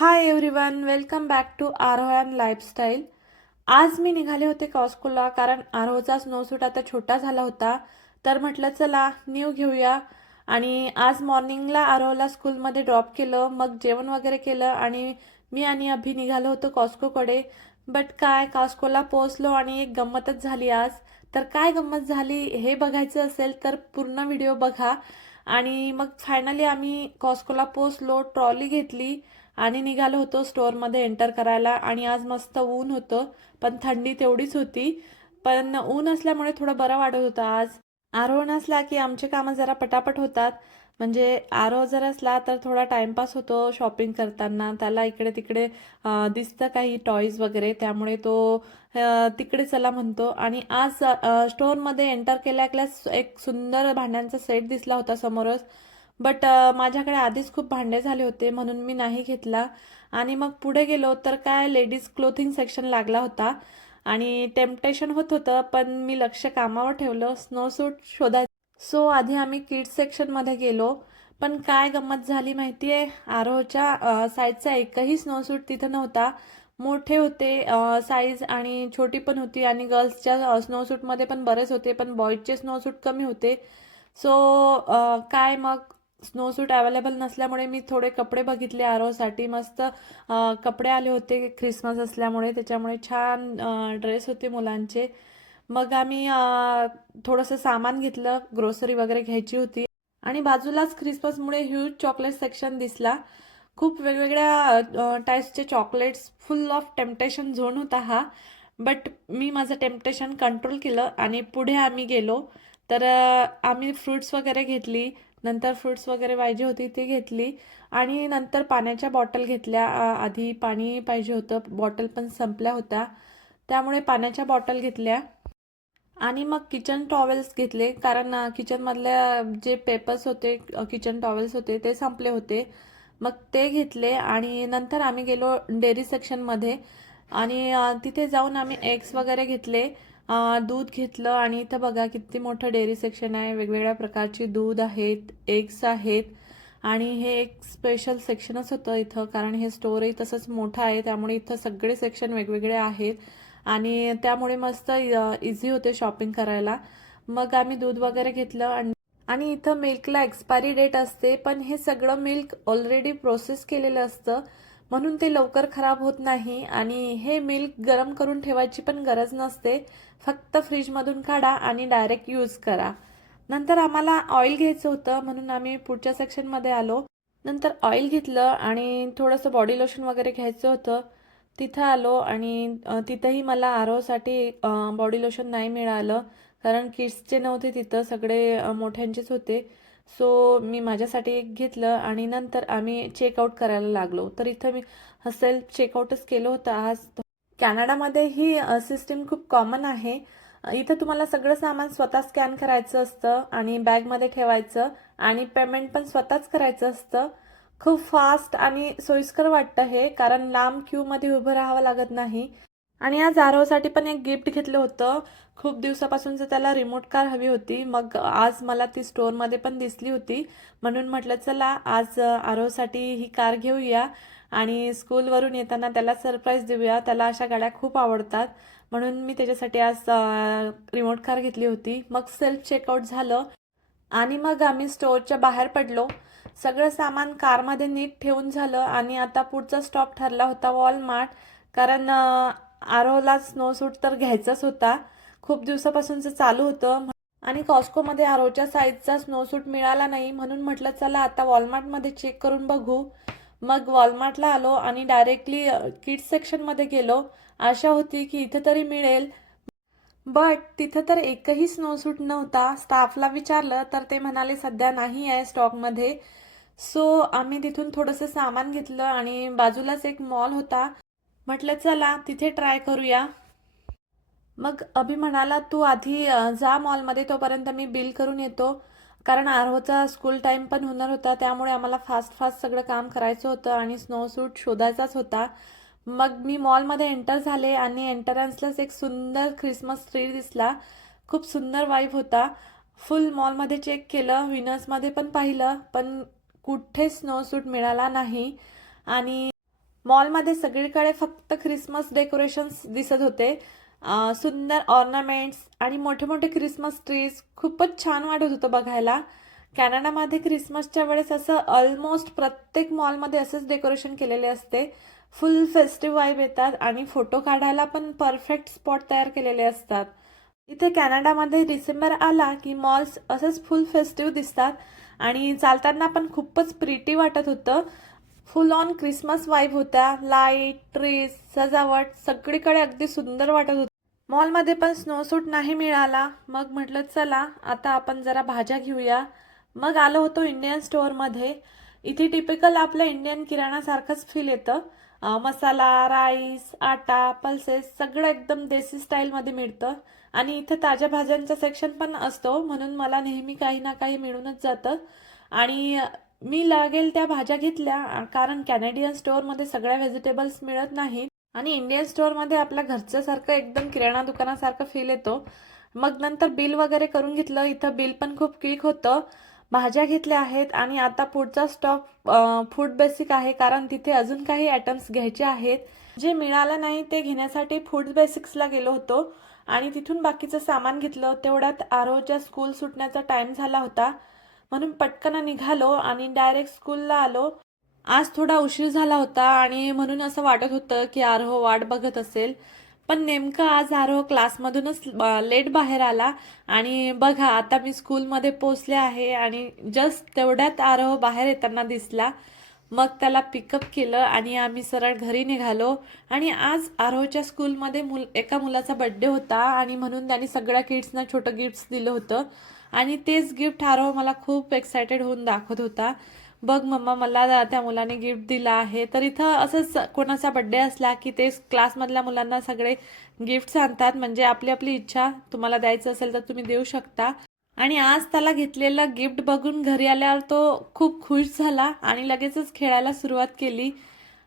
Hi everyone welcome back to Aaro and lifestyle आज मी निघाले होते कॉस्कोला कारण आरोचा स्नोसूट आता छोटा झाला होता. तर म्हटलं चला न्यू घेऊया. आणि आज मॉर्निंगला आरोला स्कूलमध्ये ड्रॉप केलं मग जेवण वगैरे केलं आणि मी आणि अभि निघालो होतो कॉस्कोकडे. बट काय कॉस्कोला पोचलो आणि एक गंमतच झाली आज. तर काय गंमत झाली हे बघायचं असेल तर पूर्ण व्हिडिओ बघा. आणि मग फायनली आम्ही कॉस्कोला पोचलो ट्रॉली घेतली. आणि निघालो होतो स्टोअरमध्ये एंटर करायला. आणि आज मस्त ऊन होतं पण थंडी तेवढीच होती. पण ऊन असल्यामुळे थोडं बरं वाटत होतं आज. आरोहण नसला की आमचे कामं जरा पटापट होतात. म्हणजे आरोह जर असला तर थोडा टाइमपास होतो शॉपिंग करताना. त्याला इकडे तिकडे दिसतं काही टॉईज वगैरे त्यामुळे तो तिकडे चला म्हणतो. आणि आज स्टोअरमध्ये एंटर केल्याकल्यास एक सुंदर भांड्यांचा सेट दिसला होता समोरच. बट माझ्याकडे आधीच खूप भांडे झाले होते म्हणून मी नाही घेतला. आणि मग पुढे गेलो तर काय लेडीज क्लोथिंग सेक्शन लागला होता. आणि टेम्पटेशन होत होतं पण मी लक्ष कामावर ठेवलं स्नो सूट शोधाय सो आधी आम्ही किड्स सेक्शनमध्ये गेलो. पण काय गंमत झाली माहिती आहे आरोच्या साईजचा एकही स्नो सूट तिथं नव्हता. मोठे होते साईज आणि छोटी पण होती. आणि गर्ल्सच्या स्नो सूटमध्ये पण बरेच होते पण बॉईजचे स्नो सूट कमी होते. सो काय मग स्नो सूट अवेलेबल नसल्यामुळे मी थोडे कपडे बघितले आरोसाठी. मस्त कपडे आले होते ख्रिसमस असल्यामुळे. त्याच्यामुळे छान ड्रेस होते मुलांचे. मग आम्ही थोडंसं सामान घेतलं ग्रोसरी वगैरे घ्यायची होती. आणि बाजूलाच ख्रिसमसमुळे ह्यूज चॉकलेट सेक्शन दिसला. खूप वेगवेगळ्या टाईप्सचे chocolates full of temptation zone होता हा. बट मी माझं टेम्पटेशन कंट्रोल केलं आणि पुढे आम्ही गेलो. तर आम्ही फ्रुट्स वगैरे घेतली. नंतर फ्रुट्स वगैरे पाहिजे होती ती घेतली. आणि नंतर पाण्याच्या बॉटल घेतल्या. आधी पाणी पाहिजे होतं. बॉटल पण संपल्या होत्या. त्यामुळे पाण्याच्या बॉटल घेतल्या. आणि मग किचन टॉवेल्स घेतले. कारण किचनमधल्या जे पेपर्स होते किचन टॉवेल्स होते ते संपले होते. मग ते घेतले. आणि नंतर आम्ही गेलो डेअरी सेक्शनमध्ये आणि तिथे जाऊन आम्ही एग्स वगैरे घेतले. दूध घेतलं आणि इथं बघा किती मोठं डेअरी सेक्शन आहे. वेगवेगळ्या प्रकारची दूध आहेत एग्स आहेत. आणि हे एक स्पेशल सेक्शनच होतं इथं कारण हे स्टोअरही तसंच मोठं आहे. त्यामुळे इथं सगळे सेक्शन वेगवेगळे आहेत. आणि त्यामुळे मस्त इझी होते शॉपिंग करायला. मग आम्ही दूध वगैरे घेतलं आणि आणि इथं मिल्कला एक्सपायरी डेट असते. पण हे सगळं मिल्क ऑलरेडी प्रोसेस केलेलं असतं. म्हणून ते लवकर खराब होत नाही आणि हे मिल्क गरम करून ठेवायची पण गरज नसते. फक्त फ्रीजमधून काढा आणि डायरेक्ट यूज करा. नंतर आम्हाला ऑइल घ्यायचं होतं म्हणून आम्ही पुढच्या सेक्शनमध्ये आलो. नंतर ऑइल घेतलं आणि थोडंसं बॉडी लोशन वगैरे घ्यायचं होतं. तिथं आलो आणि तिथंही मला आरोसाठी बॉडी लोशन नाही मिळालं. कारण किड्सचे नव्हते तिथं सगळे मोठ्यांचेच होते. सो मी माझ्यासाठी एक घेतलं आणि नंतर आम्ही चेकआउट करायला लागलो. तर इथं मी सेल्फ चेकआउटच केलं होतं आज. कॅनडामध्ये ही सिस्टीम खूप कॉमन आहे. इथं तुम्हाला सगळं सामान स्वतः स्कॅन करायचं असतं आणि बॅगमध्ये ठेवायचं आणि पेमेंट पण स्वतःच करायचं असतं. खूप फास्ट आणि सोयीस्कर वाटतं हे कारण लांब क्यूमध्ये उभं राहावं लागत नाही. आणि आज आरोसाठी पण एक गिफ्ट घेतलं होतं. खूप दिवसापासूनच त्याला रिमोट कार हवी होती मग आज मला ती स्टोअरमध्ये पण दिसली होती. म्हणून म्हटलं चला आज आरोसाठी ही कार घेऊया आणि स्कूलवरून येताना त्याला सरप्राईज देऊया. त्याला अशा गाड्या खूप आवडतात. म्हणून मी त्याच्यासाठी आज रिमोट कार घेतली होती. मग सेल्फ चेकआउट झालं आणि मग आम्ही स्टोअरच्या बाहेर पडलो. सगळं सामान कारमध्ये नीट ठेवून झालं आणि आता पुढचा स्टॉप ठरला होता वॉलमार्ट कारण आरोला स्नो सूट तर घ्यायचाच होता. खूप दिवसापासूनचं चालू होतं. आणि कॉस्कोमध्ये आरोच्या साईजचा स्नो सूट मिळाला नाही. म्हणून म्हटलं चला आता वॉलमार्टमध्ये चेक करून बघू. मग वॉलमार्टला आलो आणि डायरेक्टली किड्स सेक्शनमध्ये गेलो. आशा होती की इथं तरी मिळेल. बट तिथं तर एकही स्नो सूट नव्हता स्टाफला विचारलं तर ते म्हणाले सध्या नाही आहे स्टॉकमध्ये सो आम्ही तिथून थोडंसं सामान घेतलं आणि बाजूलाच एक मॉल होता. म्हटलं चला तिथे ट्राय करूया. मग अभि म्हणाला तू आधी जा मॉलमध्ये तोपर्यंत मी बिल करून येतो. कारण आरोचा स्कूल टाईम पण होणार होता त्यामुळे आम्हाला फास्ट फास्ट सगळं काम करायचं होतं आणि स्नो सूट शोधायचाच होता. मग मी मॉलमध्ये एंटर झाले आणि एंटरन्सलाच एक सुंदर ख्रिसमस ट्री दिसला. खूप सुंदर वाईब होता. फुल मॉलमध्ये चेक केलं विनर्समध्ये पण पाहिलं पण कुठे स्नो सूट मिळाला नाही. आणि मॉलमध्ये सगळीकडे फक्त ख्रिसमस डेकोरेशन्स दिसत होते. सुंदर ऑर्नामेंट्स आणि मोठे मोठे ख्रिसमस ट्रीज खूपच छान वाटत होतं बघायला. कॅनडामध्ये ख्रिसमसच्या वेळेस असं ऑलमोस्ट प्रत्येक मॉलमध्ये असंच डेकोरेशन केलेले असते. फुल फेस्टिव्ह वाईब येतात आणि फोटो काढायला पण परफेक्ट स्पॉट तयार केलेले असतात. इथे कॅनडामध्ये डिसेंबर आला की मॉल्स असंच फुल फेस्टिव्ह दिसतात. आणि चालताना पण खूपच प्रिटी वाटत होतं. फुल ऑन क्रिसमस वाईब होत्या. लाइट ट्रीज सजावट सगळीकडे अगदी सुंदर वाटत होतं. मॉलमध्ये पण स्नोसूट नाही मिळाला. मग म्हटलं चला आता आपण जरा भाज्या घेऊया. मग आलो होतो इंडियन स्टोअरमध्ये इथे टिपिकल आपलं इंडियन किराणासारखंच फील येतं. मसाला राईस आटा पल्सेस सगळं एकदम देसी स्टाईलमध्ये मिळतं. आणि इथं ताज्या भाज्यांचं सेक्शन पण असतो म्हणून मला नेहमी काही ना काही मिळूनच जातं. आणि मी लागेल त्या भाज्या घेतल्या कारण कॅनेडियन स्टोअरमध्ये सगळ्या व्हेजिटेबल्स मिळत नाहीत आणि इंडियन स्टोअरमध्ये आपल्या घरच्यासारखं एकदम किराणा दुकानासारखं फील येतो. मग नंतर बिल वगैरे करून घेतलं इथं बिल पण खूप क्विक होतं. भाज्या घेतल्या आहेत आणि आता पुढचा स्टॉप फूड बेसिक आहे कारण तिथे अजून काही आयटम्स घ्यायचे आहेत. जे मिळालं नाही ते घेण्यासाठी फूड बेसिक्सला गेलो होतो आणि तिथून बाकीचं सामान घेतलं. तेवढ्यात आरोच्या स्कूल सुटण्याचा टाईम झाला होता. म्हणून पटकन निघालो आणि डायरेक्ट स्कूलला आलो. आज थोडा उशीर झाला होता आणि म्हणून असं वाटत होतं की आरोह वाट बघत असेल. पण नेमकं आज आरोह क्लासमधूनच लेट बाहेर आला आणि बघा आता मी स्कूलमध्ये पोचले आहे आणि जस्ट तेवढ्यात आरोह बाहेर येताना दिसला. मग त्याला पिकअप केलं आणि आम्ही सरळ घरी निघालो. आणि आज आरोच्या स्कूलमध्ये मुल एका मुलाचा बड्डे होता आणि म्हणून त्यांनी सगळ्या किड्सना छोटं गिफ्ट्स दिलं होतं. आणि तेच गिफ्ट आरोह मला खूप एक्सायटेड होऊन दाखवत होता. बघ मम्मा मला त्या मुलाने गिफ्ट दिलं आहे. तर इथं असंच कोणाचा बड्डे असला की ते क्लासमधल्या मुलांना सगळे गिफ्ट्स आणतात. म्हणजे आपली आपली इच्छा तुम्हाला द्यायचं असेल तर तुम्ही देऊ शकता. आणि आज त्याला घेतलेलं गिफ्ट बघून घरी आल्यावर तो खूप खुश झाला आणि लगेचच खेळायला सुरुवात केली.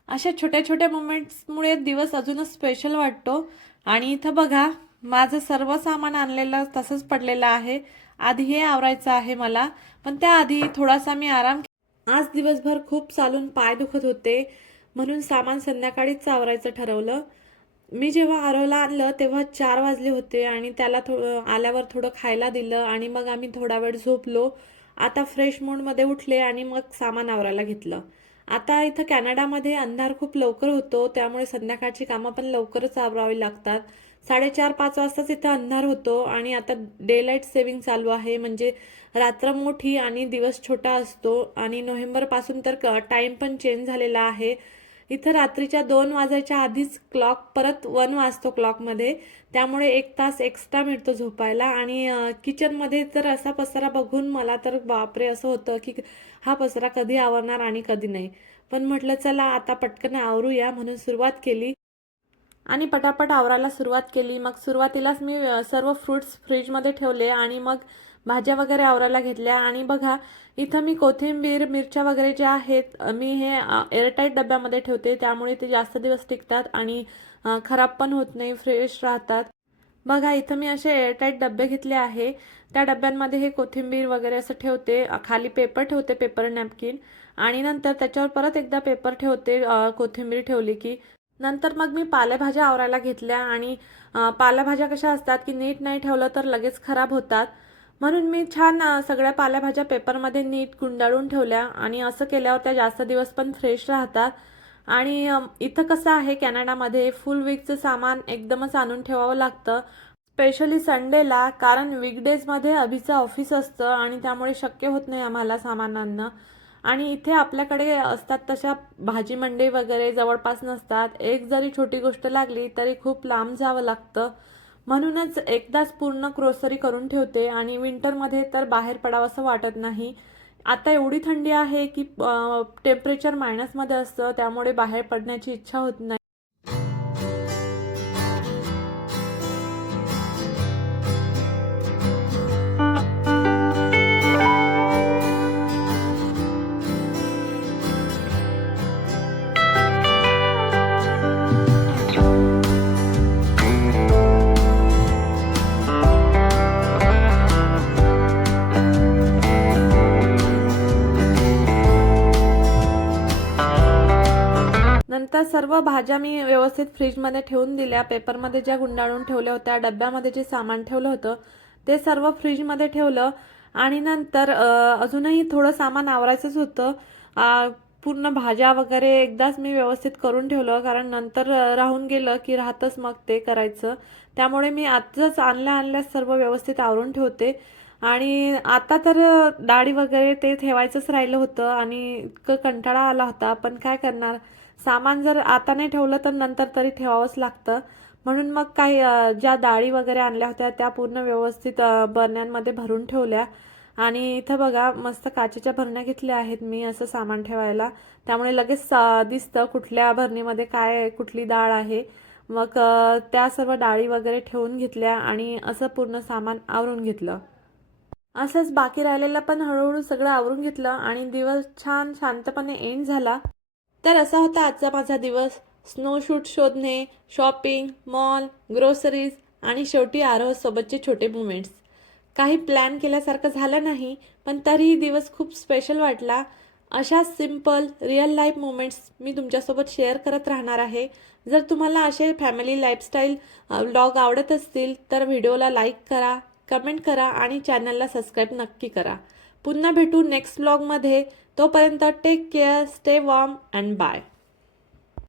अशा छोट्या छोट्या मुमेंट्समुळे दिवस अजूनच स्पेशल वाटतो. आणि इथं बघा माझं सर्व सामान आणलेलं तसंच पडलेलं आहे. आधी हे आवरायचं आहे मला पण त्याआधी थोडासा मी आराम आज दिवसभर खूप चालून पाय दुखत होते म्हणून सामान संध्याकाळीच आवरायचं ठरवलं. मी जेव्हा आरोला आणलं तेव्हा चार वाजले होते आणि त्याला थो आल्यावर थोडं खायला दिलं आणि मग आम्ही थोडा वेळ झोपलो. आता फ्रेश मूडमध्ये उठले आणि मग सामान आवरायला घेतलं. आता इथं कॅनडामध्ये अंधार खूप लवकर होतो त्यामुळे संध्याकाळची कामं पण लवकरच आवरावी लागतात. साडेचार पाच वाजताच इथं अंधार होतो आणि आता डे लाइट सेव्हिंग चालू आहे. म्हणजे रात्र मोठी आणि दिवस छोटा असतो आणि नोव्हेंबरपासून तर टाईम पण चेंज झालेला आहे. इथं रात्रीच्या दोन वाजायच्या आधीच क्लॉक परत वन वाजतो क्लॉकमध्ये त्यामुळे एक तास एक्स्ट्रा मिळतो झोपायला. आणि किचनमध्ये तर असा पसारा बघून मला तर बापरे असं होतं की हा पसारा कधी आवरणार आणि कधी नाही. पण म्हटलं चला आता पटकन आवरूया म्हणून सुरुवात केली. आणि पटापट आवरायला सुरुवात केली. मग सुरुवातीलाच मी सर्व फ्रुट्स फ्रीजमध्ये ठेवले. आणि मग भाज्या वगैरे आवरायला घेतल्या. आणि बघा इथं मी कोथिंबीर मिरच्या वगैरे ज्या आहेत मी हे एअरटाईट डब्यामध्ये ठेवते. त्यामुळे ते जास्त दिवस टिकतात आणि खराब पण होत नाही फ्रेश राहतात. बघा इथं मी असे एअरटाईट डबे घेतले आहे. त्या डब्यांमध्ये हे कोथिंबीर वगैरे असं ठेवते. खाली पेपर ठेवते पेपर नॅपकिन आणि नंतर त्याच्यावर परत एकदा पेपर ठेवते कोथिंबीर ठेवली की. नंतर मग मी पालेभाज्या आवरायला घेतल्या. आणि पालेभाज्या कशा असतात की नीट नाही ठेवलं तर लगेच खराब होतात. म्हणून मी छान सगळ्या पालेभाज्या पेपरमध्ये नीट गुंडाळून ठेवल्या आणि असं केल्यावर त्या जास्त दिवस पण फ्रेश राहतात. आणि इथं कसं आहे कॅनडामध्ये फुल वीकचं सामान एकदमच आणून ठेवावं लागतं. स्पेशली संडेला कारण वीकडेजमध्ये अभिचं ऑफिस असतं आणि त्यामुळे शक्य होत नाही आम्हाला सामान आणणं. आणि इथे आपल्याकडे असतात तशा भाजी मंडई वगैरे जवळपास नसतात. एक जरी छोटी गोष्ट लागली तरी खूप लांब जावं लागतं. म्हणूनच एकदाच पूर्ण ग्रोसरी करून ठेवते आणि विंटरमध्ये तर बाहेर पडावंसं वाटत नाही. आता एवढी थंडी आहे की टेम्परेचर मायनसमध्ये असतं त्यामुळे बाहेर पडण्याची इच्छा होत नाही. सर्व भाज्या मी व्यवस्थित फ्रीजमध्ये ठेवून दिल्या. पेपरमध्ये ज्या गुंडाळून ठेवल्या होत्या डब्यामध्ये जे सामान ठेवलं होतं ते सर्व फ्रीजमध्ये ठेवलं. आणि नंतर अजूनही थोडं सामान आवरायचंच होतं. पूर्ण भाज्या वगैरे एकदाच मी व्यवस्थित करून ठेवलं कारण नंतर राहून गेलं की राहतच मग ते करायचं. त्यामुळे मी आजच आणल्या आणल्या सर्व व्यवस्थित आवरून ठेवते. आणि आता तर डाळी वगैरे ते ठेवायचंच राहिलं होतं आणि इतकं कंटाळा आला होता. पण काय करणार? सामान जर आता नाही ठेवलं तर नंतर तरी ठेवावंच लागतं. म्हणून मग काही ज्या डाळी वगैरे आणल्या होत्या त्या पूर्ण व्यवस्थित बरण्यांमध्ये भरून ठेवल्या. आणि इथं बघा मस्त काचेच्या भरण्या घेतल्या आहेत मी असं सामान ठेवायला. त्यामुळे लगेच दिसतं कुठल्या भरणीमध्ये काय कुठली डाळ आहे. मग त्या सर्व डाळी वगैरे ठेवून घेतल्या आणि असं पूर्ण सामान आवरून घेतलं. असंच बाकी राहिलेलं पण हळूहळू सगळं आवरून घेतलं आणि दिवस छान शांतपणे एंड झाला. तर असा होता आजचा माझा दिवस. स्नो शूट शोधणे शॉपिंग मॉल ग्रोसरीज आणि शेवटी आरोहसोबतचे छोटे मुमेंट्स काही प्लॅन केल्यासारखं झालं नाही पण तरीही दिवस खूप स्पेशल वाटला. अशा सिंपल रिअल लाईफ मुमेंट्स मी तुमच्यासोबत शेअर करत राहणार आहे. जर तुम्हाला असे फॅमिली लाईफस्टाईल ब्लॉग आवडत असतील तर व्हिडिओला लाईक करा कमेंट करा आणि चॅनलला सबस्क्राईब नक्की करा. पुन्हा भेटू नेक्स्ट ब्लॉगमध्ये तोपर्यंत take care stay warm and bye